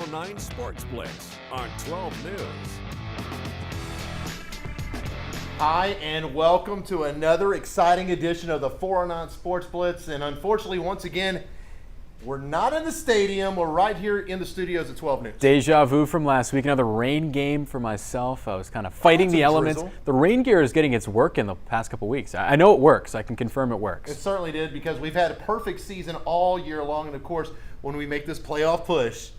409 Sports Blitz on 12 News. Hi, and welcome to another exciting edition of the 409 Sports Blitz. And unfortunately, once again, we're not in the stadium. We're right here in the studios at 12 News. Deja vu from last week. Another rain game for myself. I was kind of fighting the elements. Drizzle. The rain gear is getting its work in the past couple weeks. I know it works. I can confirm it works. It certainly did, because we've had a perfect season all year long. And of course, when we make this playoff push,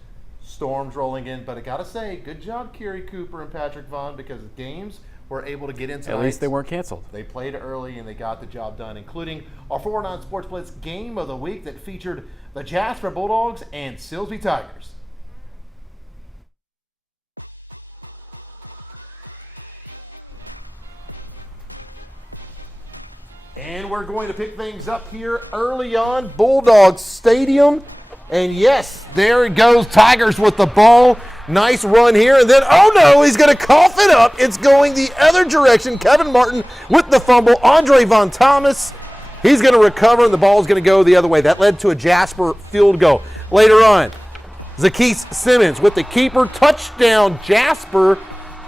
storms rolling in. But I got to say, good job, Kerry Cooper and Patrick Vaughn, because the games were able to get in tonight. At least they weren't canceled. They played early and they got the job done, including our 409 Sports Blitz game of the week that featured the Jasper Bulldogs and Silsbee Tigers. And we're going to pick things up here early on, Bulldogs Stadium. And yes, there it goes, Tigers with the ball. Nice run here, and then, oh no, he's going to cough it up. It's going the other direction. Kevin Martin with the fumble. Andre Von Thomas, he's going to recover, and the ball is going to go the other way. That led to a Jasper field goal. Later on, Zaquise Simmons with the keeper. Touchdown, Jasper,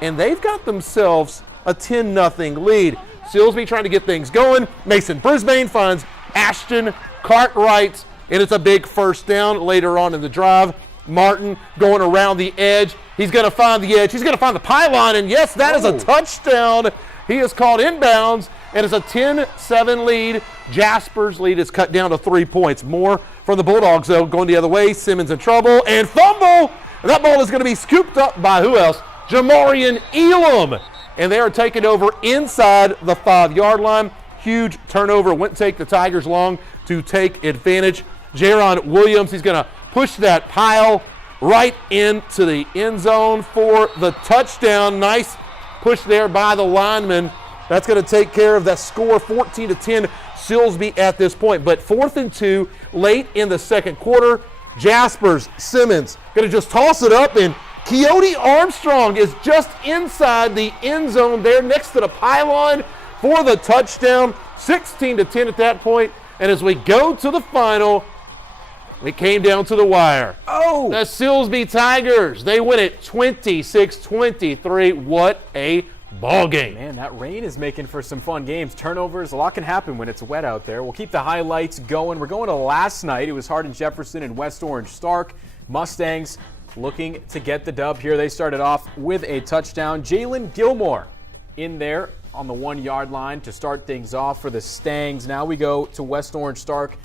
and they've got themselves a 10-0 lead. Silsbee trying to get things going. Mason Brisbane finds Ashton Cartwright, and it's a big first down later on in the drive. Martin going around the edge. He's going to find the edge. He's going to find the pylon, and yes, that is a touchdown. He is called inbounds, and it's a 10-7 lead. Jasper's lead is cut down to 3 points. More from the Bulldogs, though, going the other way. Simmons in trouble, and fumble. And that ball is going to be scooped up by who else? Jamarian Elam. And they are taking over inside the 5-yard line. Huge turnover. Wouldn't take the Tigers long to take advantage. Jaron Williams, he's going to push that pile right into the end zone for the touchdown. Nice push there by the lineman. That's going to take care of that score, 14-10, Silsbee at this point. But 4th and 2, late in the second quarter. Jaspers, Simmons, going to just toss it up, and Keone Armstrong is just inside the end zone there next to the pylon for the touchdown. 16-10 at that point. And as we go to the final, it came down to the wire. Oh! The Silsbee Tigers, they win it 26-23. What a ball game. Man, that rain is making for some fun games. Turnovers, a lot can happen when it's wet out there. We'll keep the highlights going. We're going to last night. It was Hardin Jefferson and West Orange Stark. Mustangs looking to get the dub here. They started off with a touchdown. Jalen Gilmore in there on the 1-yard line to start things off for the Stangs. Now we go to West Orange Stark.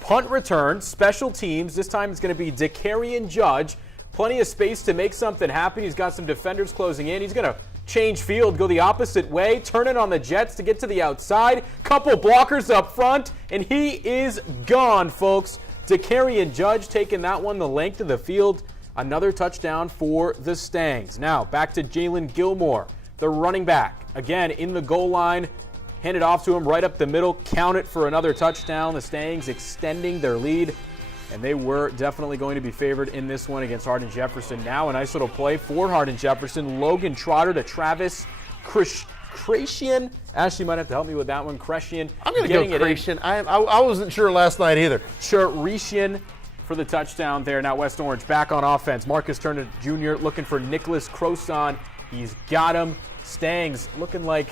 Punt return, special teams. This time it's going to be Dakarian Judge. Plenty of space to make something happen. He's got some defenders closing in. He's going to change field, go the opposite way, turn it on the Jets to get to the outside. Couple blockers up front, and he is gone, folks. Dakarian Judge taking that one the length of the field. Another touchdown for the Stangs. Now back to Jalen Gilmore, the running back. Again, in the goal line. Hand it off to him right up the middle. Count it for another touchdown. The Stangs extending their lead, and they were definitely going to be favored in this one against Hardin Jefferson. Now a nice little play for Hardin Jefferson. Logan Trotter to Travis Kretian. Ashley might have to help me with that one. Kretian. I'm going to go Kretian. I wasn't sure last night either. Cheretian for the touchdown there. Now West Orange back on offense. Marcus Turner Jr. looking for Nicholas Croson. He's got him. Stangs looking like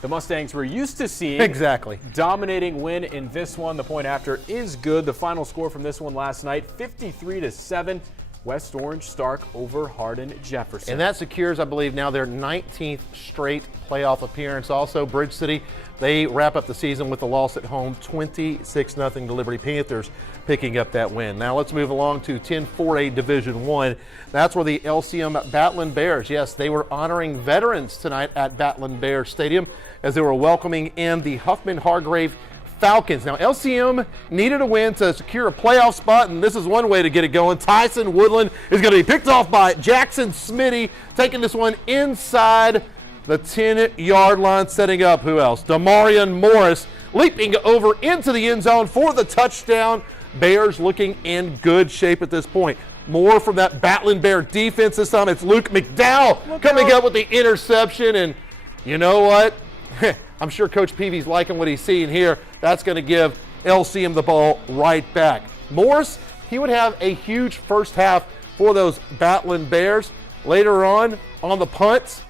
the Mustangs we're used to seeing. Exactly. Dominating win in this one. The point after is good. The final score from this one last night, 53-7. West Orange Stark over Hardin Jefferson. And that secures, I believe, now their 19th straight playoff appearance. Also, Bridge City, they wrap up the season with a loss at home, 26-0 to Liberty Panthers, picking up that win. Now let's move along to 10-4A Division I. That's where the LCM Battling Bears, yes, they were honoring veterans tonight at Battling Bears Stadium as they were welcoming in the Huffman-Hargrave Falcons. Now, LCM needed a win to secure a playoff spot, and this is one way to get it going. Tyson Woodland is going to be picked off by Jackson Smitty, taking this one inside the 10-yard line, setting up who else? Damarian Morris leaping over into the end zone for the touchdown. Bears looking in good shape at this point. More from that Battling Bear defense this time. It's Luke McDowell coming up with the interception, and you know what? I'm sure Coach Peavy's liking what he's seeing here. That's going to give LCM the ball right back. Morris, he would have a huge first half for those battling Bears. Later on the punts,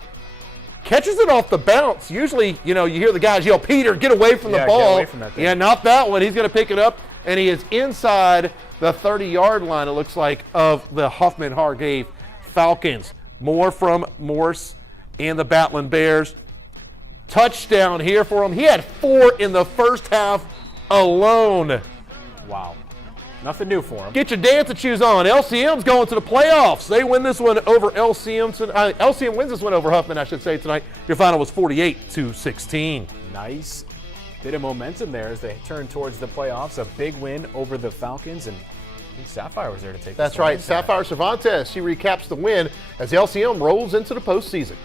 catches it off the bounce. Usually, you hear the guys yell, "Peter, get away from the ball." Get away from that thing. Yeah, not that one. He's going to pick it up, and he is inside the 30-yard line, it looks like, of the Huffman-Hargrave Falcons. More from Morse and the battling Bears. Touchdown here for him. He had 4 in the first half alone. Wow. Nothing new for him. Get your dancing shoes on. LCM's going to the playoffs. They win this one over LCM. LCM wins this one over Huffman, I should say, tonight. Your final was 48-16. Nice bit of momentum there as they turn towards the playoffs. A big win over the Falcons, and I think Sapphire was there to take That's right. Sapphire Cervantes, she recaps the win as LCM rolls into the postseason.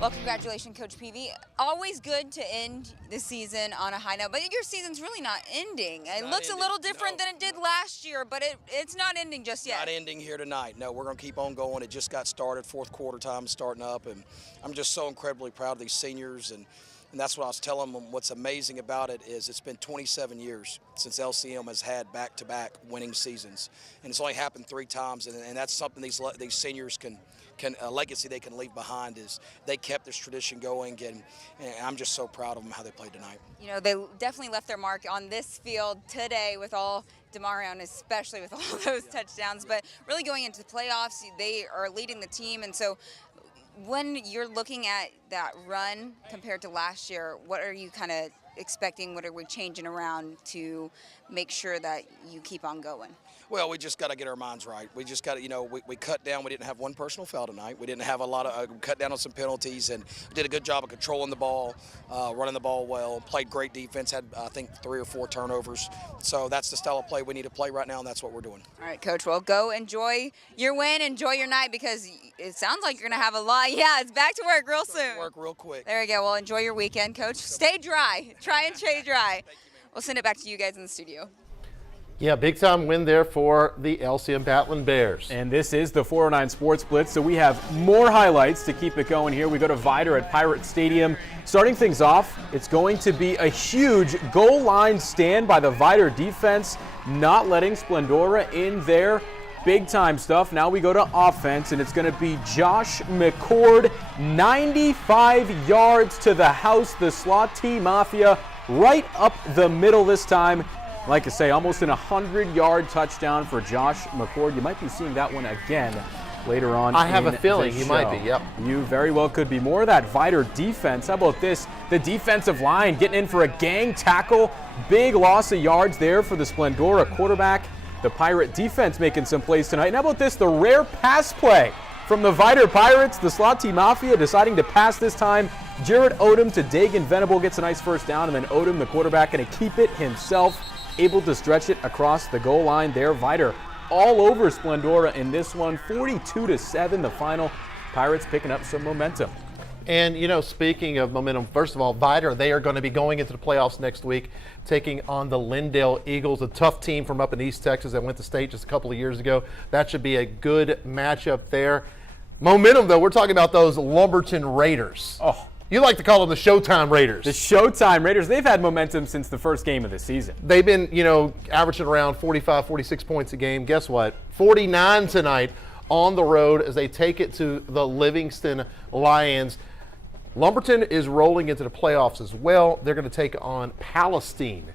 Well, congratulations, Coach Peavy. Always good to end the season on a high note, but your season's really not ending. It looks a little different than it did last year, but it's not ending just yet. Not ending here tonight. No, we're going to keep on going. It just got started. Fourth quarter time starting up, and I'm just so incredibly proud of these seniors, and that's what I was telling them. What's amazing about it is it's been 27 years since LCM has had back-to-back winning seasons, and it's only happened 3 times, and that's something these seniors can a legacy they can leave behind. Is they kept this tradition going, and I'm just so proud of them how they played tonight. They definitely left their mark on this field today with all DeMarion, especially with all those touchdowns, but really going into the playoffs, they are leading the team. And so when you're looking at that run compared to last year, what are you kind of expecting? What are we changing around to make sure that you keep on going? Well, we just got to get our minds right. We just got to, we cut down. We didn't have one personal foul tonight. We didn't have a lot of cut down on some penalties, and did a good job of controlling the ball, running the ball well, played great defense, had, I think, 3 or 4 turnovers. So that's the style of play we need to play right now, and that's what we're doing. All right, Coach. Well, go enjoy your win, enjoy your night, because it sounds like you're going to have a lot. Yeah, it's back to work real soon. Work real quick. There you go. Well, enjoy your weekend, Coach. Stay dry. Try and stay dry. We'll send it back to you guys in the studio. Yeah, big time win there for the LCM Battling Bears. And this is the 409 Sports Blitz, so we have more highlights to keep it going here. We go to Vidor at Pirate Stadium. Starting things off, it's going to be a huge goal line stand by the Vidor defense, not letting Splendora in there. Big time stuff. Now we go to offense, and it's going to be Josh McCord, 95 yards to the house. The Slot T Mafia right up the middle this time. Like I say, almost an 100-yard touchdown for Josh McCord. You might be seeing that one again later on. I have a feeling you might be, yep. You very well could be. More of that Vidor defense. How about this? The defensive line getting in for a gang tackle. Big loss of yards there for the Splendora quarterback. The Pirate defense making some plays tonight. And how about this? The rare pass play from the Vidor Pirates. The Slot T Mafia deciding to pass this time. Jared Odom to Dagan Venable gets a nice first down, and then Odom, the quarterback, going to keep it himself. Able to stretch it across the goal line there. Vidor all over Splendora in this one. 42-7 the final. Pirates picking up some momentum. And, speaking of momentum, first of all, Vidor, they are going to be going into the playoffs next week, taking on the Lindale Eagles, a tough team from up in East Texas that went to state just a couple of years ago. That should be a good matchup there. Momentum, though, we're talking about those Lumberton Raiders. Oh, you like to call them the Showtime Raiders. The Showtime Raiders. They've had momentum since the first game of the season. They've been, averaging around 45, 46 points a game. Guess what? 49 tonight on the road as they take it to the Livingston Lions. Lumberton is rolling into the playoffs as well. They're going to take on Palestine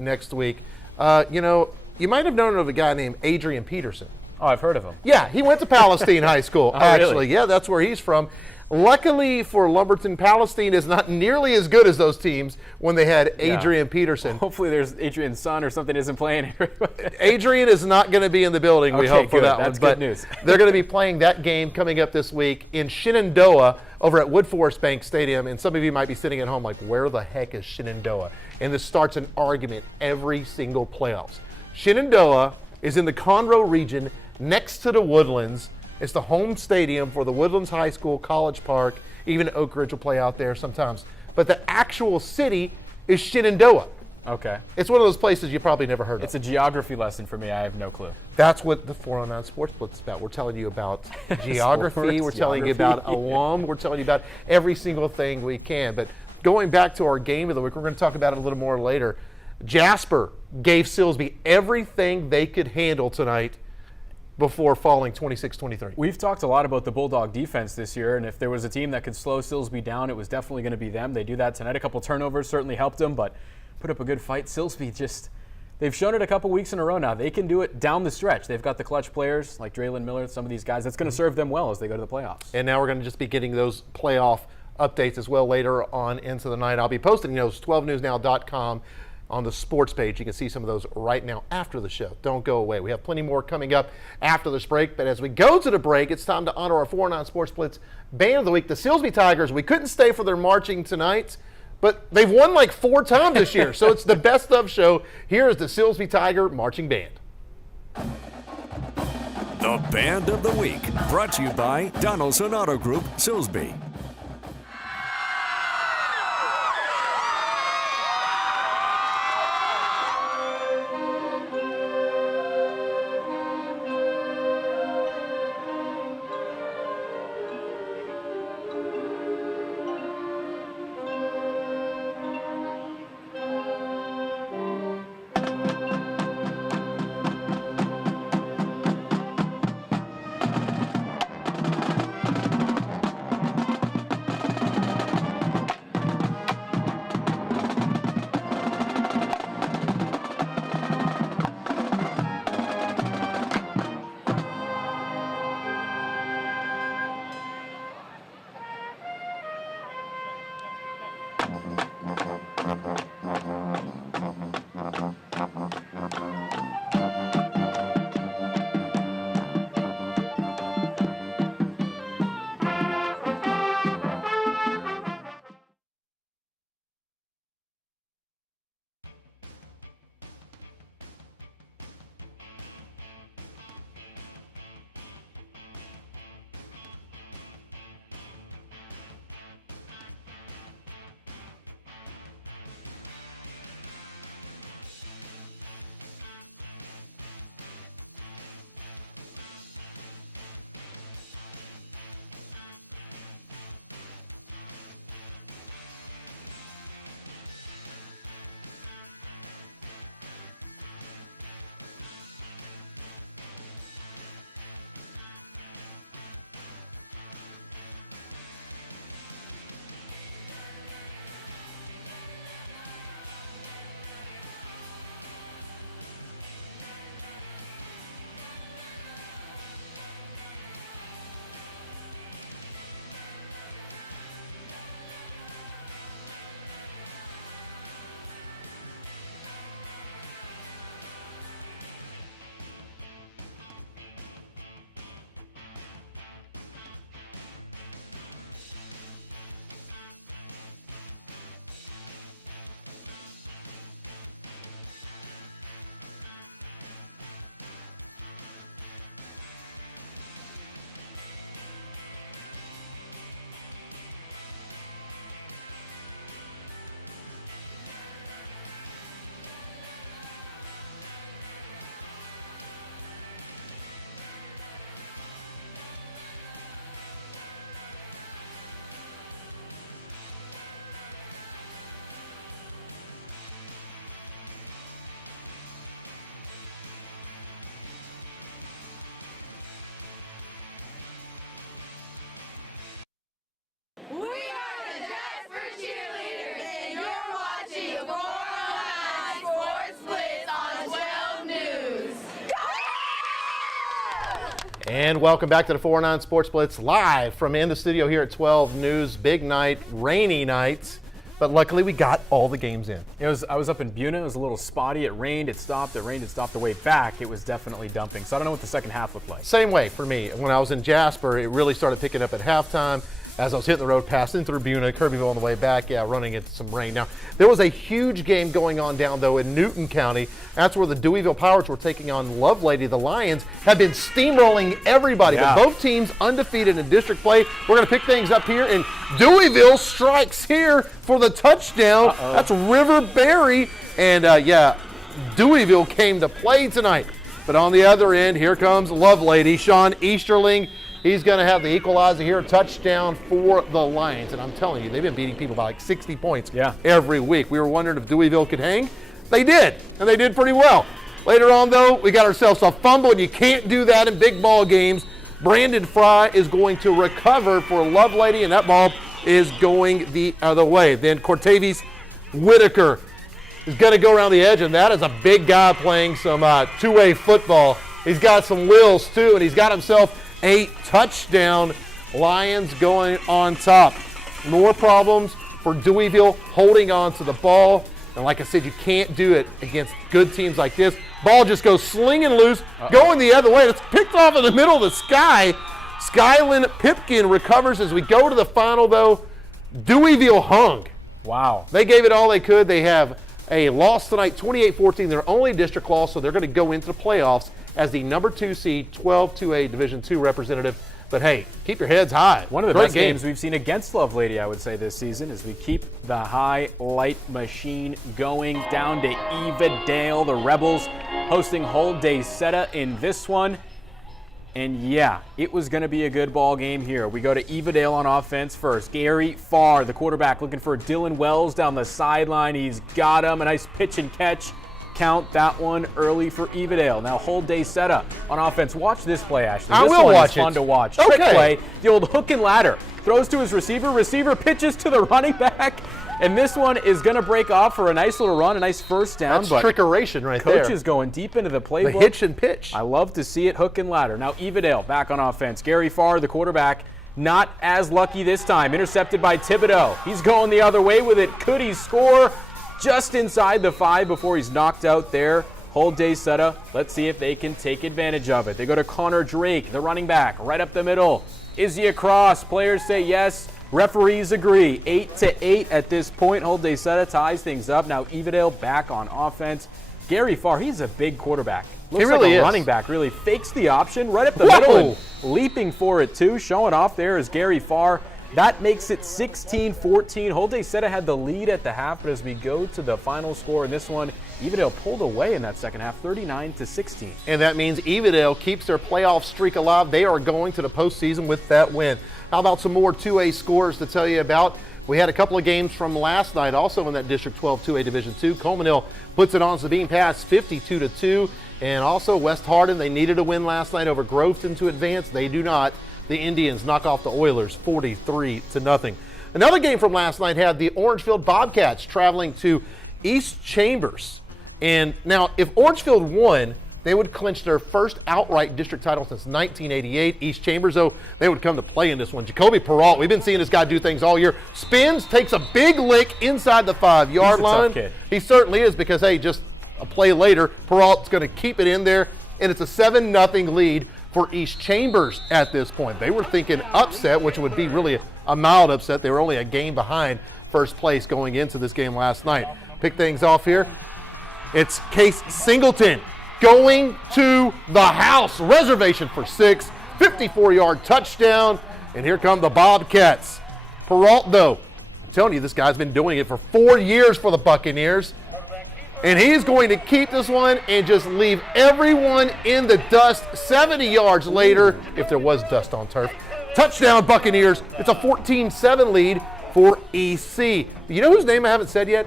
next week. You might have known of a guy named Adrian Peterson. Oh, I've heard of him. Yeah, he went to Palestine High School, actually. Really? Yeah, that's where he's from. Luckily for Lumberton, Palestine is not nearly as good as those teams when they had Adrian Peterson. Hopefully there's Adrian's son or something isn't playing here. Adrian is not going to be in the building, we hope, for that one. That's good news. They're going to be playing that game coming up this week in Shenandoah over at Woodforest Bank Stadium. And some of you might be sitting at home like, where the heck is Shenandoah? And this starts an argument every single playoffs. Shenandoah is in the Conroe region next to the Woodlands. It's the home stadium for the Woodlands High School, College Park. Even Oak Ridge will play out there sometimes. But the actual city is Shenandoah. Okay. It's one of those places you probably never heard of. It's a geography lesson for me. I have no clue. That's what the 409 Sports Blitz is about. We're telling you about geography. We're telling you about alum. We're telling you about every single thing we can. But going back to our game of the week, we're going to talk about it a little more later. Jasper gave Silsbee everything they could handle tonight before falling 26-23. We've talked a lot about the Bulldog defense this year, and if there was a team that could slow Silsbee down, it was definitely going to be them. They do that tonight. A couple turnovers certainly helped them, but put up a good fight. Silsbee they've shown it a couple weeks in a row now. They can do it down the stretch. They've got the clutch players like Draylon Miller, some of these guys. That's going to serve them well as they go to the playoffs. And now we're going to just be getting those playoff updates as well later on into the night. I'll be posting those 12newsnow.com on the sports page. You can see some of those right now after the show. Don't go away. We have plenty more coming up after this break. But as we go to the break, it's time to honor our 409 Blitz Band of the Week, the Silsbee Tigers. We couldn't stay for their marching tonight, but they've won like 4 times this year. So it's the best of show. Here is the Silsbee Tiger Marching Band. The Band of the Week, brought to you by Donaldson Auto Group, Silsbee. And welcome back to the 409 Sports Blitz, live from in the studio here at 12 News. Big night, rainy night, but luckily we got all the games in. I was up in Buna. It was a little spotty. It rained, it stopped. It rained, it stopped. The way back, it was definitely dumping. So I don't know what the second half looked like. Same way for me. When I was in Jasper, it really started picking up at halftime. As I was hitting the road, passing through Buna, Kirbyville on the way back, running into some rain. Now, there was a huge game going on down, though, in Newton County. That's where the Deweyville Pirates were taking on Lovelady. The Lions have been steamrolling everybody, but both teams undefeated in district play. We're going to pick things up here, and Deweyville strikes here for the touchdown. That's River Berry, and Deweyville came to play tonight. But on the other end, here comes Lovelady, Sean Easterling. He's going to have the equalizer here, touchdown for the Lions. And I'm telling you, they've been beating people by like 60 points every week. We were wondering if Deweyville could hang. They did, and they did pretty well. Later on, though, we got ourselves a fumble, and you can't do that in big ball games. Brandon Fry is going to recover for Lovelady, and that ball is going the other way. Then Cortavious Whitaker is going to go around the edge, and that is a big guy playing some two-way football. He's got some wheels, too, and he's got himself a touchdown. Lions going on top. More problems for Deweyville holding on to the ball. And like I said, you can't do it against good teams like this. Ball just goes slinging loose, going the other way. It's picked off in the middle of the sky. Skyland Pipkin recovers as we go to the final, though. Deweyville hung. Wow. They gave it all they could. They have a loss tonight, 28-14. Their only district loss, so they're going to go into the playoffs as the number 2 seed, 12-2A Division II representative. But hey, keep your heads high. One of the best games we've seen against Lovelady, I would say, this season, as we keep the highlight machine going down to Evadale. The Rebels hosting Hold Day Seta in this one. And yeah, it was going to be a good ball game here. We go to Evadale on offense first. Gary Farr, the quarterback, looking for Dylan Wells down the sideline. He's got him. A nice pitch and catch. Count that one early for Evadale. Now Hold Day Seta on offense. Watch this play, Ashley. This one is fun to watch. Okay. Trick play, the old hook and ladder. Throws to his receiver. Receiver pitches to the running back. And this one is going to break off for a nice little run, a nice first down. That's trickeration right there. Coach is going deep into the playbook. The hitch and pitch. I love to see it, hook and ladder. Now Evadale back on offense. Gary Farr, the quarterback, not as lucky this time. Intercepted by Thibodeau. He's going the other way with it. Could he score? Just inside the 5 before he's knocked out there. Hold Day Seta. Let's see if they can take advantage of it. They go to Connor Drake, the running back, right up the middle. Is he across? Players say yes. Referees agree. 8-8 at this point. Hold Day Seta ties things up. Now Evadale back on offense. Gary Farr, he's a big quarterback. Looks really like a is. running back. Really fakes the option right up the middle and leaping for it too. Showing off there is Gary Farr. That makes it 16-14. Hold Day Seta had the lead at the half, but as we go to the final score in this one, Evadale pulled away in that second half, 39-16. And that means Evadale keeps their playoff streak alive. They are going to the postseason with that win. How about some more 2A scores to tell you about? We had a couple of games from last night also in that District 12 2A Division II. Coleman Hill puts it on Sabine Pass 52-2. And also West Hardin, they needed a win last night over Groveton to advance. They do not. The Indians knock off the Oilers 43-0. Another game from last night had the Orangefield Bobcats traveling to East Chambers. And now if Orangefield won, they would clinch their first outright district title since 1988. East Chambers, though, they would come to play in this one. Jacoby Peralt, we've been seeing this guy do things all year. Spins, takes a big lick inside the 5-yard line. Tough kid. He certainly is because, hey, just a play later, Peralt's going to keep it in there, and it's a 7-0 lead for East Chambers at this point. They were thinking upset, which would be really a mild upset. They were only a game behind first place going into this game last night. Pick things off here. It's Case Singleton going to the house. Reservation for 6, 54-yard touchdown, and here come the Bobcats. Peralt, though, I'm telling you, this guy's been doing it for 4 years for the Buccaneers. And he's going to keep this one and just leave everyone in the dust 70 yards later, if there was dust on turf. Touchdown, Buccaneers. It's a 14-7 lead for EC. You know whose name I haven't said yet?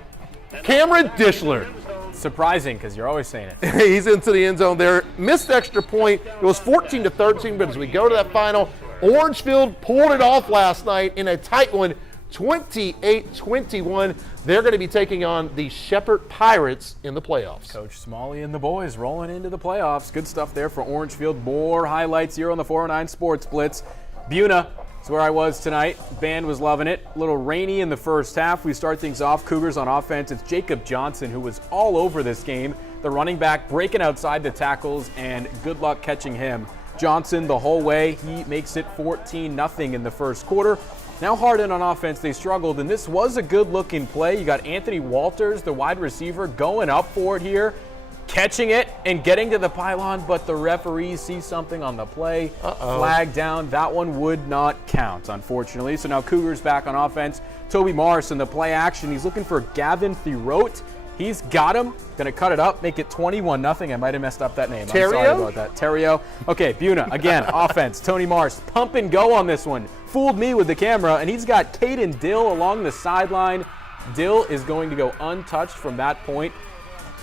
Cameron Dishler. Surprising, because you're always saying it. He's into the end zone there. Missed extra point. It was 14-13, but as we go to that final, Orangefield pulled it off last night in a tight one, 28-21. They're going to be taking on the Shepherd Pirates in the playoffs. Coach Smalley and the boys rolling into the playoffs. Good stuff there for Orangefield. More highlights here on the 409 Sports Blitz. Buna is where I was tonight. Band was loving it. A little rainy in the first half. We start things off. Cougars on offense. It's Jacob Johnson who was all over this game. The running back breaking outside the tackles, and good luck catching him. Johnson the whole way. He makes it 14-0 in the first quarter. Now Hardin on offense, they struggled, and this was a good-looking play. You got Anthony Walters, the wide receiver, going up for it here, catching it and getting to the pylon, but the referees see something on the play. Flag down. That one would not count, unfortunately. So now Cougars back on offense. Toby Morris in the play action. He's looking for Gavin Thierote. He's got him. Going to cut it up, make it 21-0. I might have messed up that name. Terrio? I'm sorry about that. Terrio. Okay, Buna, again, offense. Tony Morris, pump and go on this one. Fooled me with the camera, and he's got Caden Dill along the sideline. Dill is going to go untouched from that point.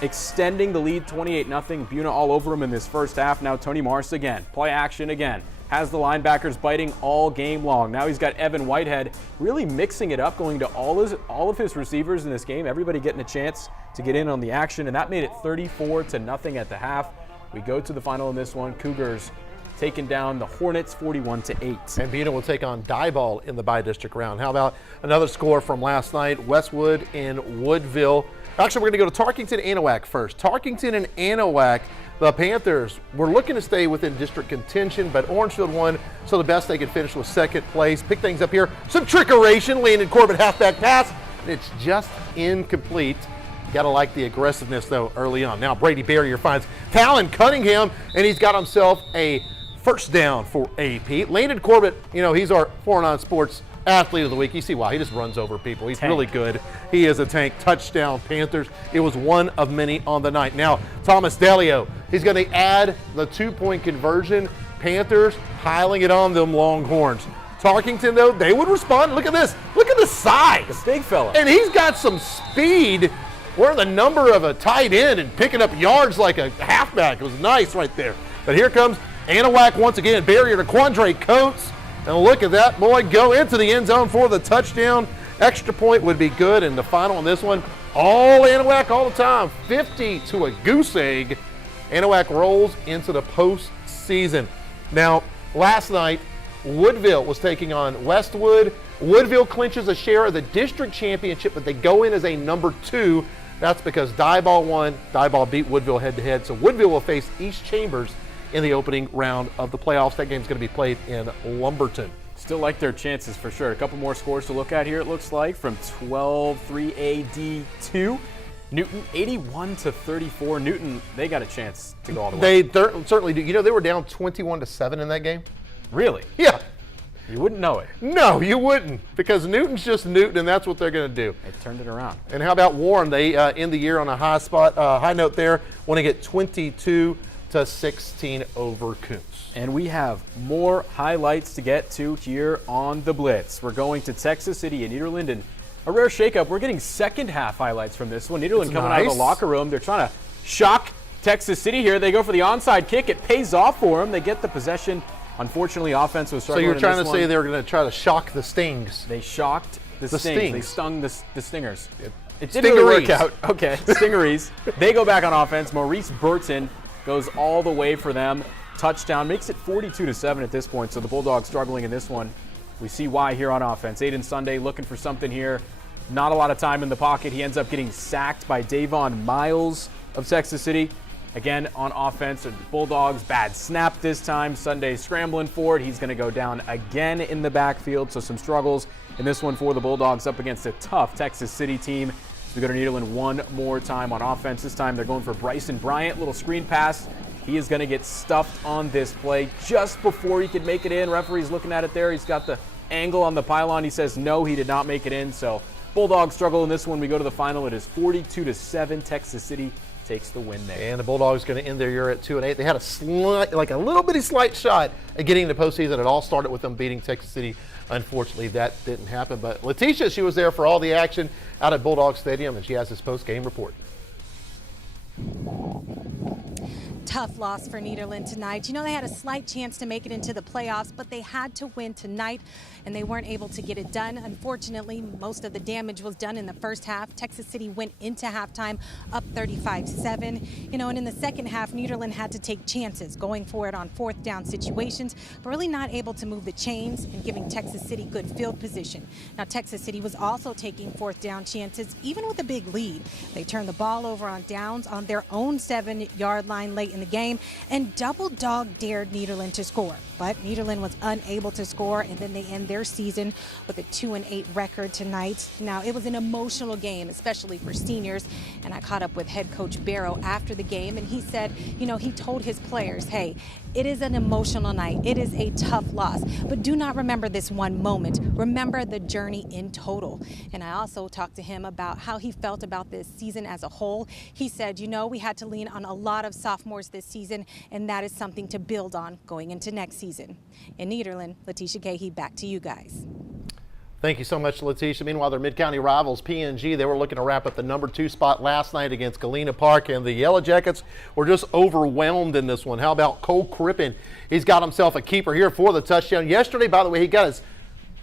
extending the lead 28-0. Buna all over him in this first half. Now Tony Morris again. Play action again. Has the linebackers biting all game long. Now he's got Evan Whitehead really mixing it up, going to all of his receivers in this game. Everybody getting a chance to get in on the action, and that made it 34-0 at the half. We go to the final in this one. Cougars taking down the Hornets 41-8. And Buna will take on Diboll in the bi-district round. How about another score from last night? Westwood and Woodville. Actually, we're going to go to Tarkington and Anahuac first. Tarkington and Anahuac, the Panthers were looking to stay within district contention, but Orangefield won, so the best they could finish was second place. Pick things up here. Some trickeration. Landon Corbett halfback pass, and it's just incomplete. Got to like the aggressiveness, though, early on. Now Brady Barrier finds Talon Cunningham, and he's got himself a first down for AP. Landon Corbett, he's our 409 Sports Athlete of the Week. You see why. He just runs over people. He's really good. He is a tank. Touchdown, Panthers. It was one of many on the night. Now, Thomas Delio, he's going to add the 2-point conversion. Panthers piling it on them Longhorns. Tarkington, though, they would respond. Look at this. Look at the size. The big fella. And he's got some speed. Wearing the number of a tight end and picking up yards like a halfback. It was nice right there. But here comes Anahuac once again. Barrier to Quandre Coates. And look at that boy go into the end zone for the touchdown. Extra point would be good. And the final on this one, all Anahuac all the time. 50 to a goose egg. Anahuac rolls into the postseason. Now, last night, Woodville was taking on Westwood. Woodville clinches a share of the district championship, but they go in as a number 2. That's because Diboll won. Diboll beat Woodville head-to-head. So Woodville will face East Chambers in the opening round of the playoffs. That game's going to be played in Lumberton. Still like their chances for sure. A couple more scores to look at here, it looks like, from 12-3AD2. Newton, 81-34. Newton, they got a chance to go all the way. They certainly do. They were down 21-7 in that game. Really? Yeah. You wouldn't know it. No, you wouldn't, because Newton's just Newton, and that's what they're going to do. They turned it around. And how about Warren? They end the year on a high note there, winning it 22-16 over Koontz. And we have more highlights to get to here on the Blitz. We're going to Texas City and Nederland, a rare shakeup. We're getting second half highlights from this one. Nederland coming out of the locker room. They're trying to shock Texas City here. They go for the onside kick. It pays off for them. They get the possession. Unfortunately, offense was struggling. So you're trying to say they were going to try to shock the Stings? They shocked the Stings. They stung the Stingers. It didn't Stingeries. really work out. Okay, Stingeries. They go back on offense. Maurice Burton goes all the way for them. Touchdown. Makes it 42-7 at this point. So the Bulldogs struggling in this one. We see why here on offense. Aiden Sunday looking for something here. Not a lot of time in the pocket. He ends up getting sacked by Davon Miles of Texas City. Again, on offense, the Bulldogs, bad snap this time. Sunday scrambling for it. He's going to go down again in the backfield, so some struggles in this one for the Bulldogs up against a tough Texas City team. So we go to Nederland one more time on offense. This time they're going for Bryson Bryant. Little screen pass. He is going to get stuffed on this play just before he could make it in. Referee's looking at it there. He's got the angle on the pylon. He says no, he did not make it in. So Bulldogs struggle in this one. We go to the final. It is 42-7. Texas City takes the win there. And the Bulldogs going to end their year at 2-8. They had a little bitty slight shot at getting the postseason. It all started with them beating Texas City. Unfortunately, that didn't happen. But Letitia, she was there for all the action out at Bulldog Stadium, and she has this post-game report. Tough loss for Nederland tonight. They had a slight chance to make it into the playoffs, but they had to win tonight, and they weren't able to get it done. Unfortunately, most of the damage was done in the first half. Texas City went into halftime up 35-7. And in the second half, Nederland had to take chances, going for it on fourth down situations, but really not able to move the chains and giving Texas City good field position. Now, Texas City was also taking fourth down chances, even with a big lead. They turned the ball over on downs on their own 7-yard line late in the game, and double dog dared Nederland to score, but Nederland was unable to score, and then they end their season with a 2-8 record tonight. Now, it was an emotional game, especially for seniors, and I caught up with head coach Barrow after the game, and he said, he told his players, hey, it is an emotional night. It is a tough loss, but do not remember this one moment. Remember the journey in total. And I also talked to him about how he felt about this season as a whole. He said, we had to lean on a lot of sophomores this season, and that is something to build on going into next season. In Nederland, Letitia Cahey, back to you guys. Thank you so much, Letitia. Meanwhile, their mid-county rivals, PNG, they were looking to wrap up the number 2 spot last night against Galena Park, and the Yellow Jackets were just overwhelmed in this one. How about Cole Crippen? He's got himself a keeper here for the touchdown. Yesterday, by the way, he got his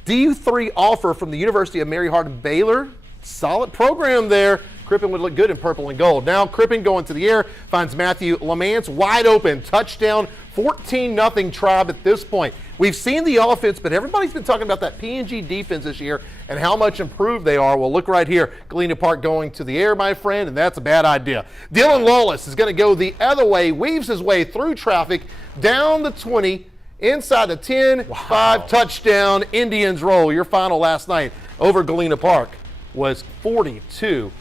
D3 offer from the University of Mary Hardin Baylor. Solid program there. Crippen would look good in purple and gold. Now Crippen going to the air, finds Matthew Lamance wide open. Touchdown, 14-0 Tribe at this point. We've seen the offense, but everybody's been talking about that PNG defense this year and how much improved they are. Well, look right here. Galena Park going to the air, my friend, and that's a bad idea. Dylan Lawless is going to go the other way, weaves his way through traffic, down the 20, inside the 10, 5, touchdown. Indians roll. Your final last night over Galena Park was 42-0.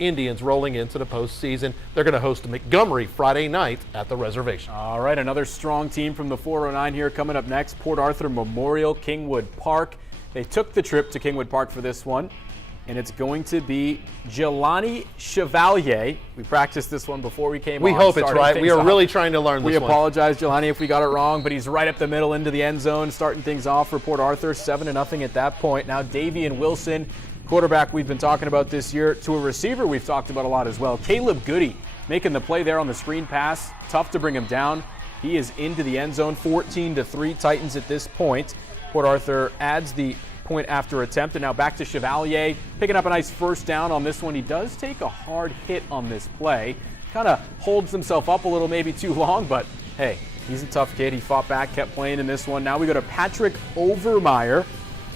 Indians rolling into the postseason. They're going to host Montgomery Friday night at the reservation. All right, another strong team from the 409 here coming up next. Port Arthur Memorial, Kingwood Park. They took the trip to Kingwood Park for this one, and it's going to be Jelani Chevalier. We practiced this one before we came on. We hope it's right. We are really trying to learn this one. We apologize, Jelani, if we got it wrong, but he's right up the middle into the end zone, starting things off for Port Arthur, 7-0 at that point. Now Davian Wilson, quarterback we've been talking about this year, to a receiver we've talked about a lot as well. Caleb Goody making the play there on the screen pass. Tough to bring him down. He is into the end zone, 14-3 Titans at this point. Port Arthur adds the point after attempt, and now back to Chevalier, picking up a nice first down on this one. He does take a hard hit on this play. Kind of holds himself up a little, maybe too long, but hey, he's a tough kid. He fought back, kept playing in this one. Now we go to Patrick Overmeyer,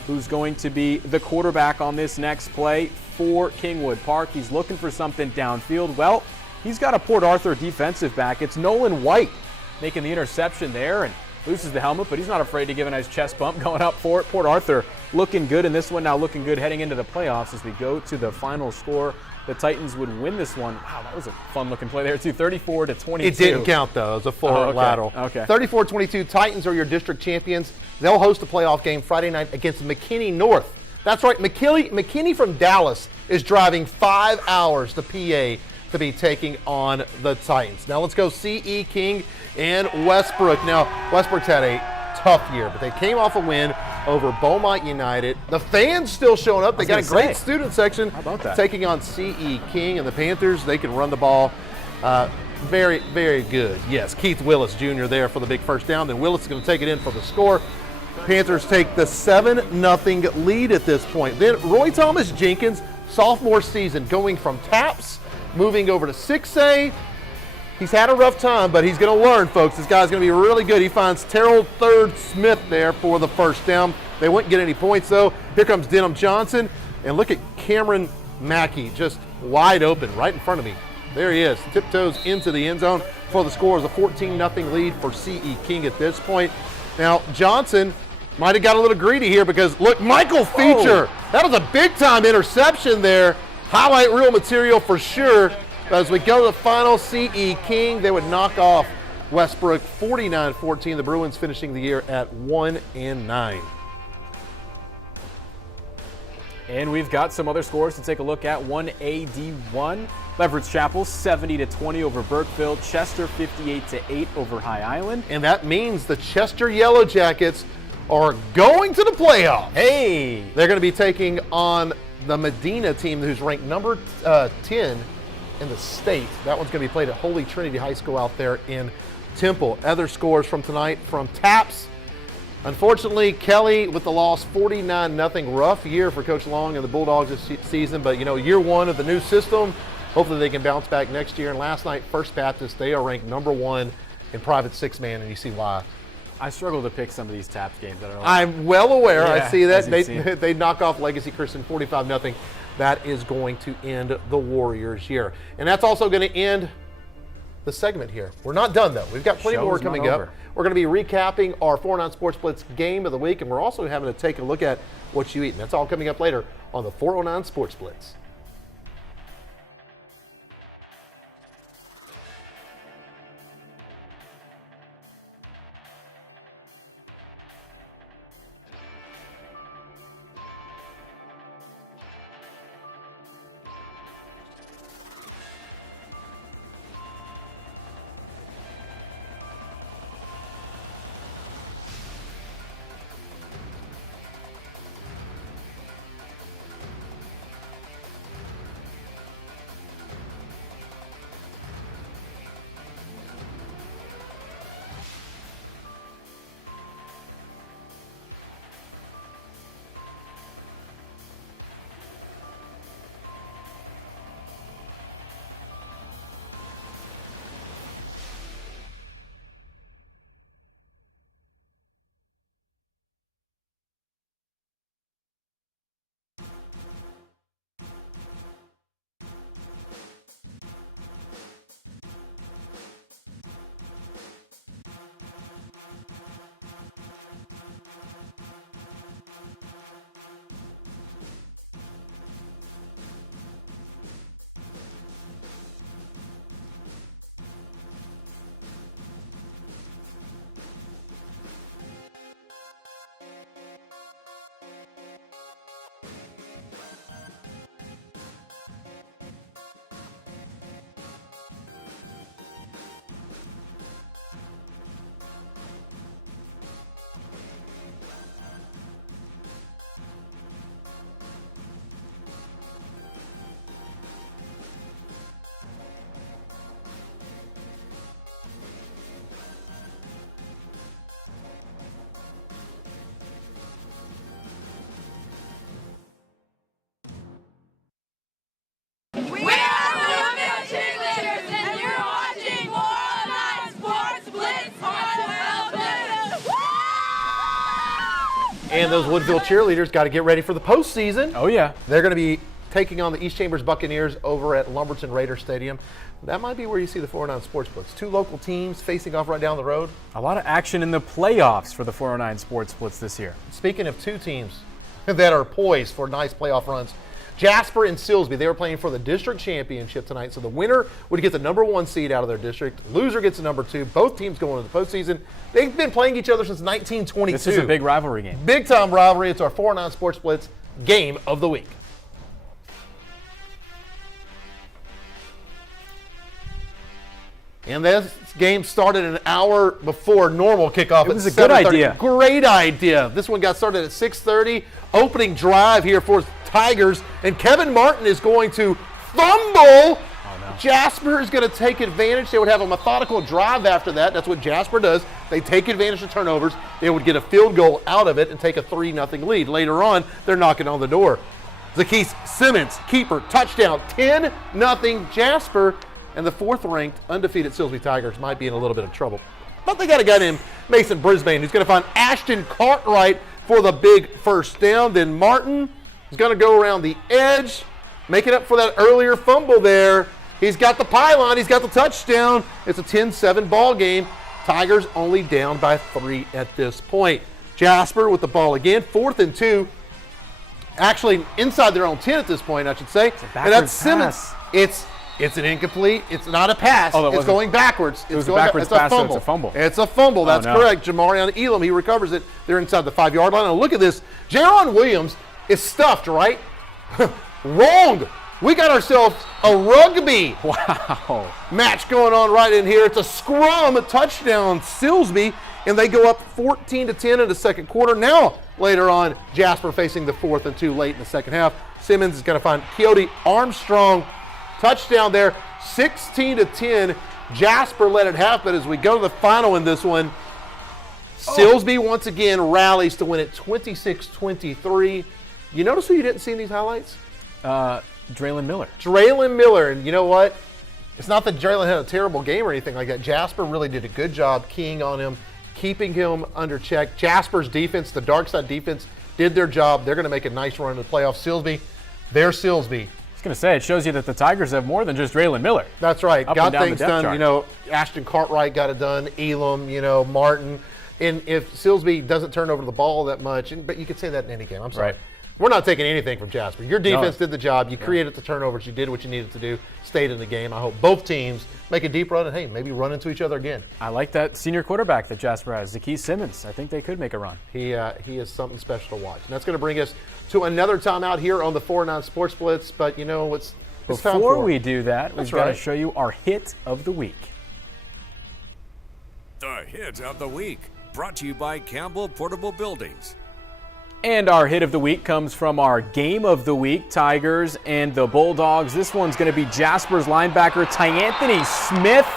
who's going to be the quarterback on this next play for Kingwood Park. He's looking for something downfield. Well, he's got a Port Arthur defensive back. It's Nolan White making the interception there and loses the helmet, but he's not afraid to give a nice chest bump going up for it. Port Arthur looking good in this one, now looking good heading into the playoffs as we go to the final score. The Titans would win this one. Wow, that was a fun-looking play there, too. 34-22. It didn't count, though. It was a forward lateral. Okay. 34-22. Titans are your district champions. They'll host a playoff game Friday night against McKinney North. That's right. McKinney from Dallas is driving 5 hours to PA to be taking on the Titans. Now let's go C.E. King and Westbrook. Now, Westbrook's had a tough year, but they came off a win over Beaumont United. The fans still showing up. They got a great student section. How about that? Taking on C.E. King and the Panthers. They can run the ball. Very, very good. Yes, Keith Willis Jr. there for the big first down. Then Willis is going to take it in for the score. Panthers take the 7-0 lead at this point. Then Roy Thomas Jenkins, sophomore season, going from TAPS, moving over to 6A. He's had a rough time, but he's going to learn, folks. This guy's going to be really good. He finds Terrell Third Smith there for the first down. They wouldn't get any points, though. Here comes Denham Johnson. And look at Cameron Mackey just wide open right in front of me. There he is. Tiptoes into the end zone for the score. Is a 14-0 lead for C.E. King at this point. Now, Johnson might have got a little greedy here because, look, Michael Feature. That was a big-time interception there. Highlight reel material for sure. As we go to the final, C.E. King, they would knock off Westbrook 49-14. The Bruins finishing the year at 1-9. And we've got some other scores to take a look at. 1AD1. Leverett Chapel 70-20 over Burkeville. Chester 58-8 over High Island. And that means the Chester Yellow Jackets are going to the playoffs. Hey! They're going to be taking on the Medina team, who's ranked number 10 in the state. That one's going to be played at Holy Trinity High School out there in Temple. Other scores from tonight from TAPS. Unfortunately, Kelly with the loss, 49-0. Rough year for Coach Long and the Bulldogs this season, but year one of the new system. Hopefully they can bounce back next year. And last night, First Baptist, they are ranked number 1 in private six-man, and you see why. I struggle to pick some of these TAPS games that are like, I'm well aware. Yeah, I see that. as They knock off Legacy Christian 45-0. That is going to end the Warriors' year. And that's also going to end the segment here. We're not done, though. We've got plenty more coming up. We're going to be recapping our 409 Sports Blitz game of the week, and we're also having to take a look at what you eat. And that's all coming up later on the 409 Sports Blitz. And those Woodville cheerleaders got to get ready for the postseason. Oh, yeah. They're going to be taking on the East Chambers Buccaneers over at Lumberton Raider Stadium. That might be where you see the 409 Sports Blitz. Two local teams facing off right down the road. A lot of action in the playoffs for the 409 Sports Blitz this year. Speaking of two teams that are poised for nice playoff runs, Jasper and Silsbee, they were playing for the district championship tonight. So the winner would get the #1 seed out of their district. Loser gets the #2. Both teams going into the postseason. They've been playing each other since 1922. This is a big rivalry game. Big time rivalry. It's our 409 Sports Blitz game of the week. And this game started an hour before normal kickoff. It was a good idea. Great idea. This one got started at 6:30. Opening drive here for Tigers. And Kevin Martin is going to fumble. Jasper is going to take advantage. They would have a methodical drive after that. That's what Jasper does. They take advantage of turnovers. They would get a field goal out of it and take a 3-0 lead. Later on, they're knocking on the door. Zaquise Simmons, keeper, touchdown, 10-0 Jasper. And the 4th-ranked, undefeated Silsbee Tigers might be in a little bit of trouble. But they got a guy named Mason Brisbane who's going to find Ashton Cartwright for the big first down. Then Martin is going to go around the edge, making up for that earlier fumble there. He's got the pylon. He's got the touchdown. It's a 10-7 ball game. Tigers only down by 3 at this point. Jasper with the ball again, 4th and 2. Actually, inside their own 10 at this point, I should say. And that's Simmons. It's an incomplete. It's not a pass. Oh, it's going backwards. It was a backwards pass, so it's a fumble. It's a fumble. That's correct. Jamarion Elam, he recovers it. They're inside the 5-yard line. And look at this. Jaron Williams is stuffed, right? Wrong. We got ourselves a rugby match going on right in here. It's a scrum, a touchdown, Silsbee, and they go up 14-10 in the second quarter. Now, later on, Jasper facing the 4th and 2 late in the second half. Simmons is going to find Keody Armstrong. Touchdown there, 16-10. Jasper led at half, but as we go to the final in this one, Silsbee once again rallies to win it 26-23. You notice who you didn't see in these highlights? Draylon Miller. Draylon Miller, and you know what? It's not that Draylon had a terrible game or anything like that. Jasper really did a good job keying on him, keeping him under check. Jasper's defense, the dark side defense, did their job. They're going to make a nice run in the playoffs. Silsbee, they're Silsbee. I was going to say, it shows you that the Tigers have more than just Draylon Miller. That's right. Up Got and down things the depth done. chart. You know, Ashton Cartwright got it done. Elam, Martin. And if Silsbee doesn't turn over the ball that much, but you could say that in any game. I'm sorry. Right. We're not taking anything from Jasper. Your defense did the job. You created the turnovers. You did what you needed to do. Stayed in the game. I hope both teams make a deep run and, hey, maybe run into each other again. I like that senior quarterback that Jasper has, Zaquise Simmons. I think they could make a run. He is something special to watch. And that's going to bring us to another timeout here on the 409 Sports Blitz. But you know what's time Before for? we do that, we've got to show you our hit of the week. The hit of the week, brought to you by Campbell Portable Buildings. And our hit of the week comes from our game of the week, Tigers and the Bulldogs. This one's going to be Jasper's linebacker, Tyanthony Smith,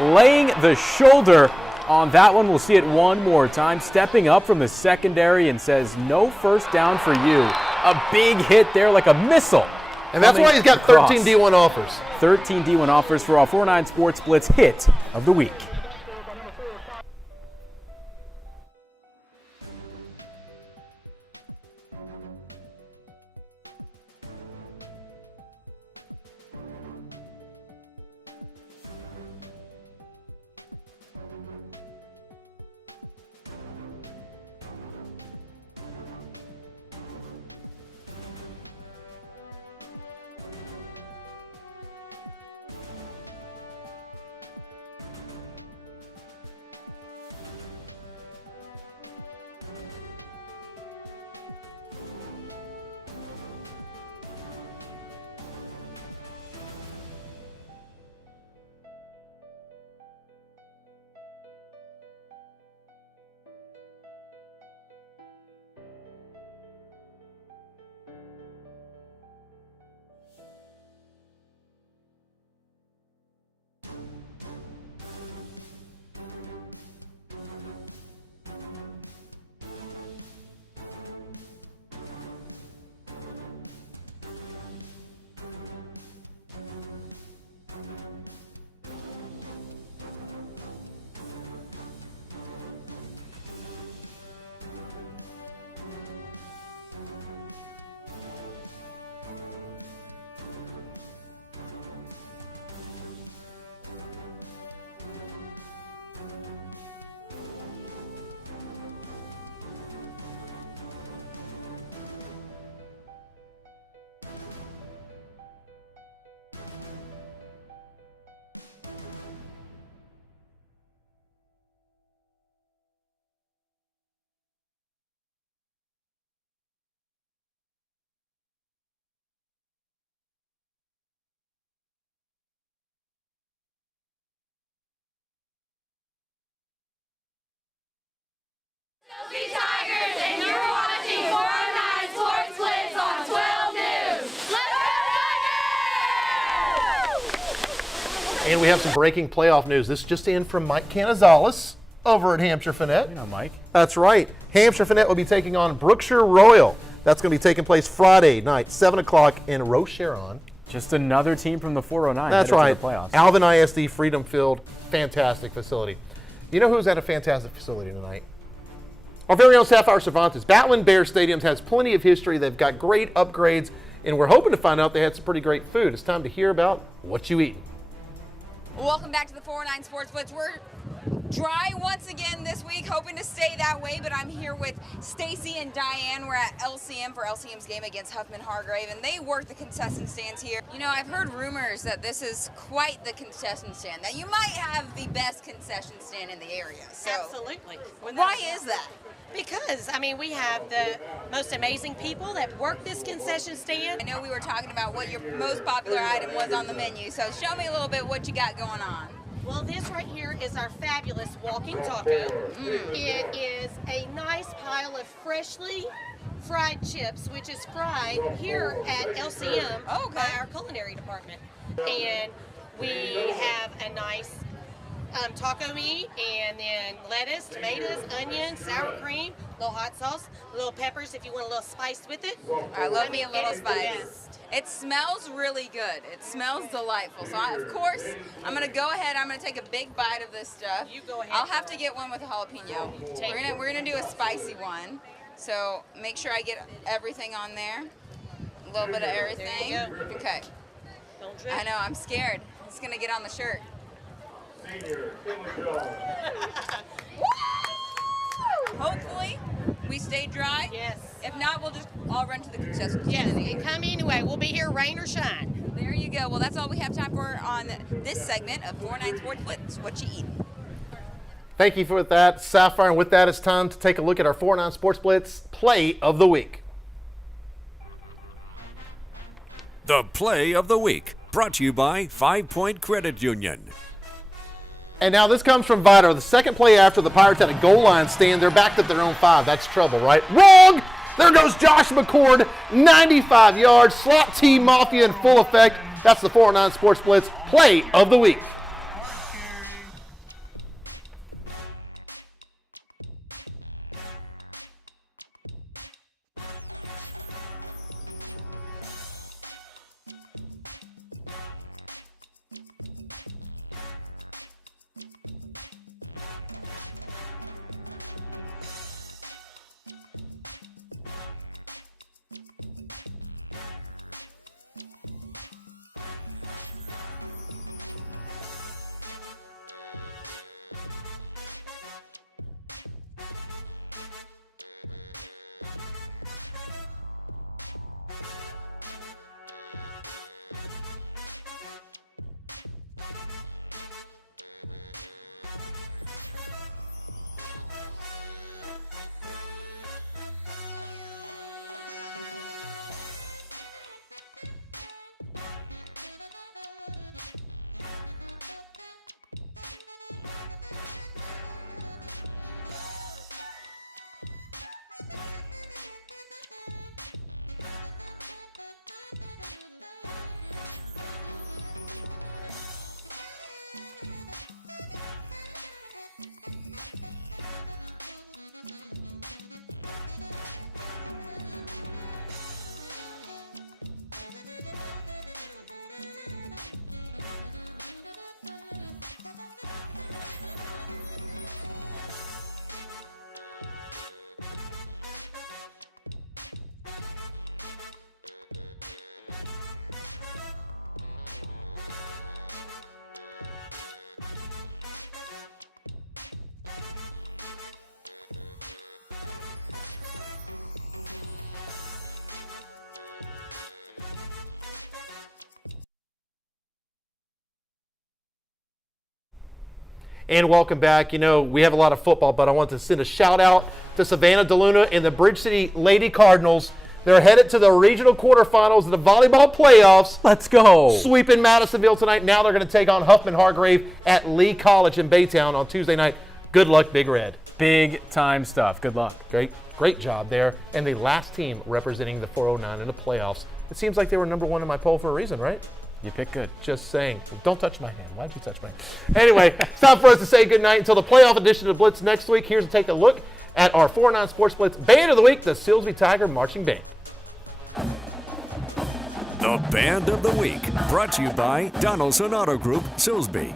laying the shoulder on that one. We'll see it one more time, stepping up from the secondary and says, no first down for you. A big hit there like a missile. And that's why he's got 13 D1 offers. 13 D1 offers for our 409 Sports Blitz hit of the week. Happy Tigers, and you're watching 409 Sports Blitz on 12 News. Let's go Tigers! And we have some breaking playoff news. This just in from Mike Canizales over at Hampshire Finette. You know, Mike. That's right. Hampshire Finette will be taking on Brookshire Royal. That's going to be taking place Friday night, 7 o'clock in Rocheron. Just another team from the 409. That's headed right. to the playoffs. Alvin ISD Freedom Field, fantastic facility. You know who's at a fantastic facility tonight? Our very own Sapphire Cervantes. Batlin Bear Stadium has plenty of history. They've got great upgrades, and we're hoping to find out they had some pretty great food. It's time to hear about what you eating. Welcome back to the 409 Sports Blitz. We're dry once again this week, hoping to stay that way, but I'm here with Stacy and Diane. We're at LCM for LCM's game against Huffman Hargrave, and they work the contestant stands here. You know, I've heard rumors that this is quite the contestant stand, that you might have the best concession stand in the area. So Absolutely. why is that? Because, I mean, we have the most amazing people that work this concession stand. I know we were talking about what your most popular item was on the menu, so show me a little bit what you got going on. Well, this right here is our fabulous walking taco. It is a nice pile of freshly fried chips, which is fried here at LCM by our culinary department. And we have a nice taco meat, and then lettuce, tomatoes, onions, sour cream, a little hot sauce, a little peppers if you want a little spice with it. I love me a little it is the spice. best. It smells really good. It smells delightful. So, of course, I'm going to go ahead. I'm going to take a big bite of this stuff. You go ahead. I'll have to get one with a jalapeno. We're gonna do a spicy one. So make sure I get everything on there. A little bit of everything. There you go. Okay. Don't drip. I know, I'm scared. It's going to get on the shirt. Hopefully, we stay dry. Yes. If not, we'll just all run to the concession stand. Yes, and come anyway. We'll be here rain or shine. There you go. Well, that's all we have time for on this segment of 409 Sports Blitz. What you eating? Thank you for that, Sapphire. And with that, it's time to take a look at our 409 Sports Blitz Play of the Week. The Play of the Week, brought to you by 5 Point Credit Union. And now this comes from Vidor. The second play after the Pirates had a goal line stand, they're backed at their own 5. That's trouble, right? Wrong! There goes Josh McCord, 95 yards. Slot T Mafia in full effect. That's the 409 Sports Blitz Play of the Week. And welcome back. You know, we have a lot of football, but I want to send a shout out to Savannah DeLuna and the Bridge City Lady Cardinals. They're headed to the regional quarterfinals of the volleyball playoffs. Let's go. Sweeping Mauriceville tonight. Now they're going to take on Huffman Hargrave at Lee College in Baytown on Tuesday night. Good luck, Big Red. Big time stuff. Good luck. Great job there. And the last team representing the 409 in the playoffs. It seems like they were number 1 in my poll for a reason, right? You picked good. Just saying. Don't touch my hand. Why'd you touch my hand? Anyway, it's time for us to say goodnight until the playoff edition of Blitz next week. Here's to take a look at our 409 Sports Blitz Band of the Week, the Silsbee Tiger Marching Band. The Band of the Week, brought to you by Donaldson Auto Group, Silsbee.